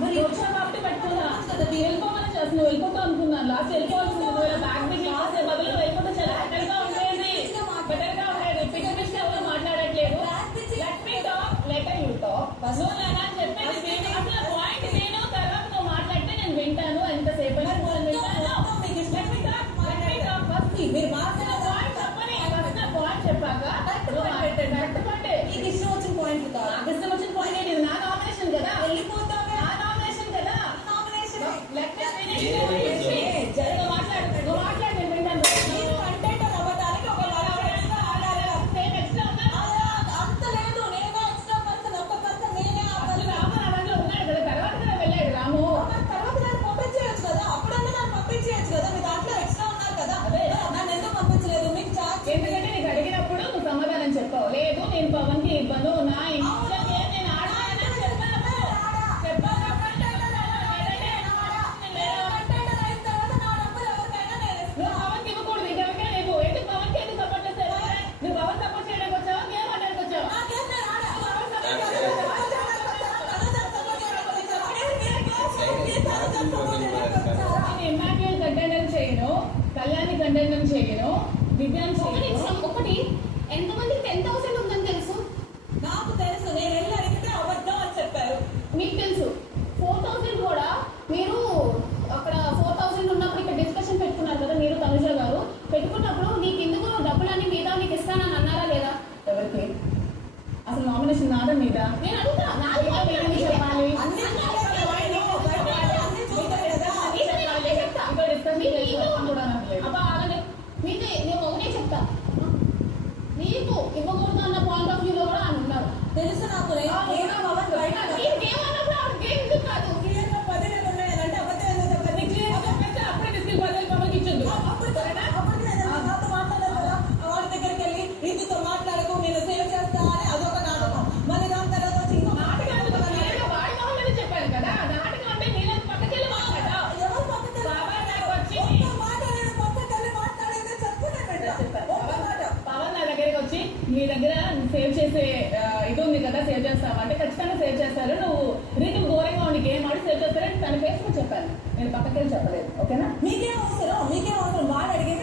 మరి వచ్చా కాబట్టి పెట్టుకున్నా వెళ్ళిపోమని చేస్తాను. వెళ్ళిపోతా అనుకున్నాను. లాస్ట్ వెళ్ళిపోవాల్సింది బ్యాగ్ దిగి బదులు వెళ్ళిపోతే చాలా బెటర్గా ఉండేది. బెటర్గా ఉండేది. పిచ్చి పిచ్చి ఎవరు మాట్లాడట్లేదు. లెటర్ యూ టాక్ అని చెప్పేసి అసలు పాయింట్ నేను తర్వాత నువ్వు మాట్లాడితే నేను వింటాను. ఎంతసేపు మీరు మాట్లాడిన పాయింట్ చెప్పని ఫస్ట్ నా పాయింట్ చెప్పాక నీకు ఇష్టం వచ్చిన పాయింట్ కాదు. నాకు ఇష్టం వచ్చిన పాయింట్ ఏంటి? నా నామినేషన్ కదా, వెళ్ళిపోతావు. నా నామినేషన్ కదా, నామినేషన్ మాట్లాడు. నువ్వు మాట్లాడు, నేను వింటాను. కంటెంట్ అవ్వడానికి ఒక అంత లేదు. నేనే ఎక్స్ట్రా పర్సన్, ఒక్క పర్సన్ నేనే. రాము నా దాంట్లో ఉన్నాడు కదా, తర్వాత కదా వెళ్ళాడు రాము. తర్వాత నన్ను పంపించేయచ్చు కదా, అప్పుడన్నా నన్ను పంపించేయచ్చు కదా. మీ దాంట్లో ఎక్స్ట్రా ఉన్నారు కదా, నన్ను ఎందుకు పంపించలేదు? మీకు ఎందుకంటే నీకు అడిగినప్పుడు నువ్వు సమాధానం చెప్పావు. లేదు నేను పవన్ కి ఇవ్వను, నా ఇంట్లో నేను ఆడాలని చెప్పాను. నువ్వు పవన్ కి ఇవ్వకూడదు. ఇంకెవరికైనా నీకు ఎందుకు పవన్ కి ఎందుకు సపోర్ట్ చేస్తావు? నువ్వు పవన్ సపోర్ట్ చేయడానికి వచ్చావా, గేమ్ ఆడడానికి వచ్చావా? నేను ఇమాన్యుయల్ కంటెండర్ చేయను, కళ్యాణి కంటెండర్ చేయను, దివ్యాన్ని చేయను. ఒకటి ఎంతమంది 10,000 ఉందని తెలుసు? నాకు తెలుసు. నేను వెళ్ళి అడిగితే అబద్ధం అని చెప్పారు. మీకు తెలుసు. 4,000 కూడా మీరు అక్కడ 4,000 ఉన్నప్పుడు ఇక్కడ డిస్కషన్ పెట్టుకున్నారు కదా మీరు, తనుజ గారు పెట్టుకున్నప్పుడు నీకు ఎందుకు డబ్బులన్నీ మీద నీకు ఇస్తానని అన్నారా లేదా? ఎవరికి అసలు నామినేషన్ నాదా మీద? నేను అడుగుతా. చెప్పాలి మీకే నేను ఒకటే చెప్తా. నీకు ఇవ్వకూడదు అన్న పాయింట్ ఆఫ్ వ్యూలో కూడా అని ఉన్నారు. తెలుసు నాకు. కాదు పదివేలు ఉన్నాయంటే అబద్ధం ఎందుకు చెప్పండి? క్లియర్ చెప్పేస్తే అప్పుడే తీసుకెళ్ళి 10,000 పవన్కి ఇచ్చింది. అప్పుడు నాతో మాట్లాడారు కదా, వాడి దగ్గరికి వెళ్ళి ఇందుతో మాట్లాడకు, నేను సేవ్ చేస్తా అని అదొక నాటకం. మళ్ళీ దాని తర్వాత వచ్చి ఇంకో నాటకాలు వాడి మొహంలోనే చెప్పాను కదా. నాటకం అంటే నేను పక్కకెళ్ళి మాట్లాడా. ఎవరు పక్కకెళ్ళి మాట్లాడేది? పక్కకెళ్ళి మాట్లాడేది చెప్పాను. పవన్ నా దగ్గరికి వచ్చి మీ దగ్గర సేవ్ చేసే ఇది ఉంది కదా, సేవ్ చేస్తావు అంటే ఖచ్చితంగా సేవ్ చేస్తారు. నువ్వు రీతి ఘోరంగా ఉండి గేమ్ ఆడి సేవ్ చేస్తారని తన ఫేస్ లో చెప్పాను. నేను పక్కకెళ్ళి చెప్పలేదు. ఓకేనా? మీకేం అవసరం? వాడు అడిగి